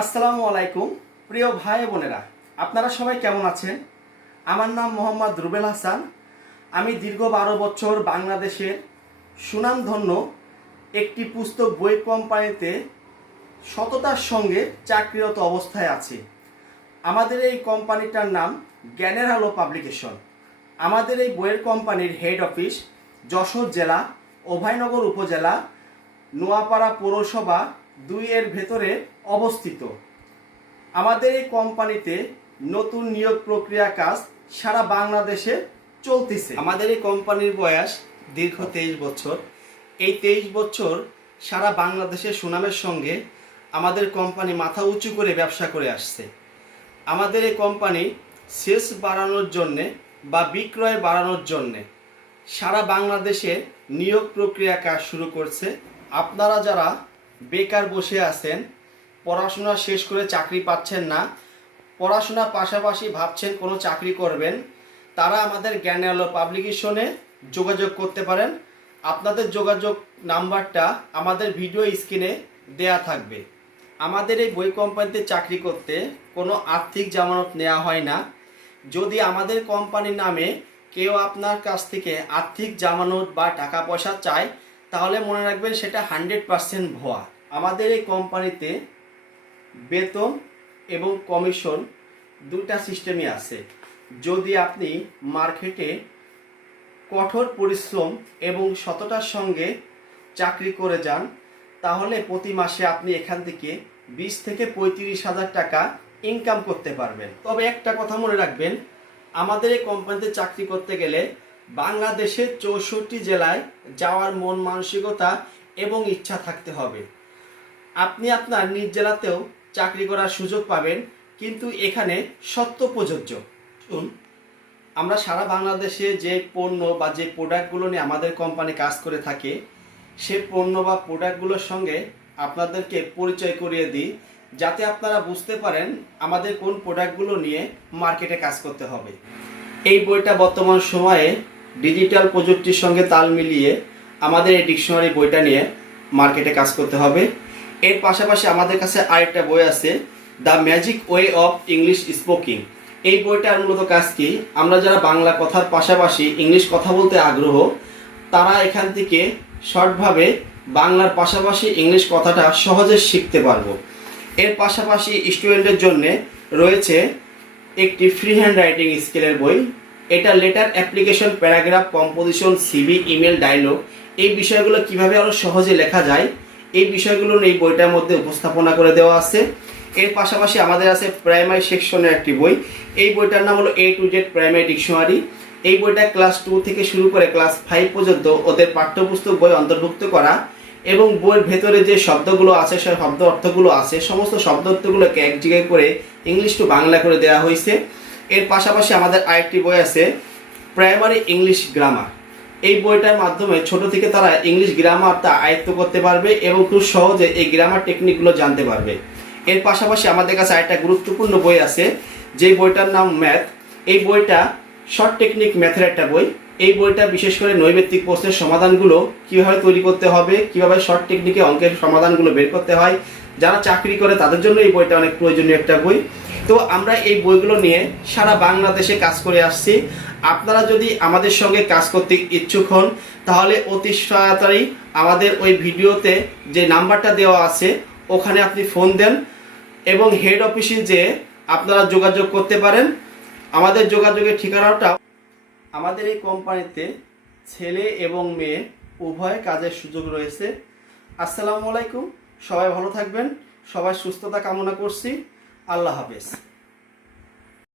আসসালামু আলাইকুম প্রিয় ভাই বোনেরা, আপনারা সবাই কেমন আছেন? আমার নাম মোহাম্মদ রুবেল হাসান। আমি দীর্ঘ 12 বছর বাংলাদেশের সুনামধন্য একটি পুস্তক বই কোম্পানিতে সততার সঙ্গে চাকরিরত অবস্থায় আছি। আমাদের এই কোম্পানিটার নাম জ্ঞানের আলো পাবলিকেশন। আমাদের এই বইয়ের কোম্পানির হেড অফিস যশোর জেলা, অভয়নগর উপজেলা, নোয়াপাড়া পৌরসভা 2 এর ভেতরে অবস্থিত। আমাদের এই কোম্পানিতে নতুন নিয়োগ প্রক্রিয়া কাজ সারা বাংলাদেশে চলতেছে। আমাদের এই কোম্পানির বয়স দীর্ঘ 23 বছর। এই 23 বছর সারা বাংলাদেশের সুনামের সঙ্গে আমাদের কোম্পানি মাথা উঁচু করে ব্যবসা করে আসছে। আমাদের এই কোম্পানি সেলস বাড়ানোর জন্যে বা বিক্রয় বাড়ানোর জন্যে সারা বাংলাদেশে নিয়োগ প্রক্রিয়া কাজ শুরু করছে। আপনারা যারা বেকার বসে আছেন, পড়াশোনা শেষ করে চাকরি পাচ্ছেন না, পড়াশোনার পাশাপাশি ভাবছেন কোনো চাকরি করবেন, তারা আমাদের জ্ঞানের আলো পাবলিকেশনে যোগাযোগ করতে পারেন। আপনাদের যোগাযোগ নাম্বারটা আমাদের ভিডিও স্ক্রিনে দেয়া থাকবে। আমাদের এই বই কোম্পানিতে চাকরি করতে কোনো আর্থিক জামানত নেওয়া হয় না। যদি আমাদের কোম্পানির নামে কেউ আপনার কাছ থেকে আর্থিক জামানত বা টাকা পয়সা চায়, তাহলে মনে রাখবেন সেটা 100% ভুয়া। আমাদের এই কোম্পানিতে বেতন এবং কমিশন দুটা সিস্টেমই আছে। যদি আপনি মার্কেটে কঠোর পরিশ্রম এবং সততার সঙ্গে চাকরি করে যান, তাহলে প্রতি মাসে আপনি এখান থেকে 20 থেকে 35,000 টাকা ইনকাম করতে পারবেন। তবে একটা কথা মনে রাখবেন, আমাদের এই কোম্পানিতে চাকরি করতে গেলে বাংলাদেশের 64 জেলায় যাওয়ার মন মানসিকতা এবং ইচ্ছা থাকতে হবে। আপনি আপনার নিজ জেলাতেও চাকরি করার সুযোগ পাবেন, কিন্তু এখানে শর্ত প্রযোজ্য। আমরা সারা বাংলাদেশে যে পণ্য বা যে প্রোডাক্টগুলো নিয়ে আমাদের কোম্পানি কাজ করে থাকে, সে পণ্য বা প্রোডাক্টগুলোর সঙ্গে আপনাদেরকে পরিচয় করিয়ে দিই, যাতে আপনারা বুঝতে পারেন আমাদের কোন প্রোডাক্টগুলো নিয়ে মার্কেটে কাজ করতে হবে। এই বইটা বর্তমান সময়ে ডিজিটাল প্রযুক্তির সঙ্গে তাল মিলিয়ে আমাদের এই ডিকশনারি বইটা নিয়ে মার্কেটে কাজ করতে হবে। এর পাশাপাশি আমাদের কাছে আরেকটা বই আছে, the magic way of English স্পোকিং। এই বইটার মূলত কাজ কি, আমরা যারা বাংলা কথার পাশাপাশি ইংলিশ কথা বলতে আগ্রহ, তারা এখান থেকে শর্টভাবে বাংলার পাশাপাশি ইংলিশ কথাটা সহজে শিখতে পারবো। এর পাশাপাশি স্টুডেন্টের জন্য রয়েছে একটি ফ্রি হ্যান্ড রাইটিং স্কিলের বই। এটা letter, application, paragraph, composition, CV, email, dialogue, এই বিষয়গুলো কিভাবে আরও সহজে লেখা যায়, এই বিষয়গুলো এই বইটার মধ্যে উপস্থাপনা করে দেওয়া আছে। এর পাশাপাশি আমাদের আছে প্রাইমারি সেকশনের একটি বই। এই বইটার নাম হলো A to Z primary dictionary. এই বইটা ক্লাস 2 থেকে শুরু করে ক্লাস 5 পর্যন্ত ওদের পাঠ্যপুস্তক বই অন্তর্ভুক্ত করা, এবং বইয়ের ভেতরে যে শব্দগুলো আছে, সেই শব্দ অর্থগুলো আছে, সমস্ত শব্দ অর্থগুলোকে এক জায়গায় করে ইংলিশ টু বাংলা করে দেওয়া হয়েছে। এর পাশাপাশি আমাদের আরেকটি বই আছে প্রাইমারি ইংলিশ গ্রামার। এই বইটার মাধ্যমে ছোট থেকে তারা ইংলিশ গ্রামারটা আয়ত্ত করতে পারবে এবং খুব সহজে এই গ্রামার টেকনিকগুলো জানতে পারবে। এর পাশাপাশি আমাদের কাছে আরেকটা গুরুত্বপূর্ণ বই আছে, যে বইটার নাম ম্যাথ। এই বইটা শর্ট টেকনিক ম্যাথের একটা বই। এই বইটা বিশেষ করে নৈবেত্তিক প্রশ্নের সমাধানগুলো কীভাবে তৈরি করতে হবে, কীভাবে শর্ট টেকনিকে অঙ্কের সমাধানগুলো বের করতে হয়, যারা চাকরি করে তাদের জন্য এই বইটা অনেক প্রয়োজনীয় একটা বই। তো আমরা এই বইগুলো নিয়ে সারা বাংলাদেশে কাজ করে আসছি। আপনারা যদি আমাদের সঙ্গে কাজ করতে ইচ্ছুক হন, তাহলে অতি তাড়াতাড়ি আমাদের ওই ভিডিওতে যে নাম্বারটা দেওয়া আছে ওখানে আপনি ফোন দেন এবং হেড অফিসে যেয়ে আপনারা যোগাযোগ করতে পারেন। আমাদের যোগাযোগের ঠিকানাটা, আমাদের এই কোম্পানিতে ছেলে এবং মেয়ে উভয় কাজের সুযোগ রয়েছে। আসসালামু আলাইকুম, সবাই ভালো থাকবেন, সবাই সুস্থতা কামনা করছি। আল্লাহ হাফেজ।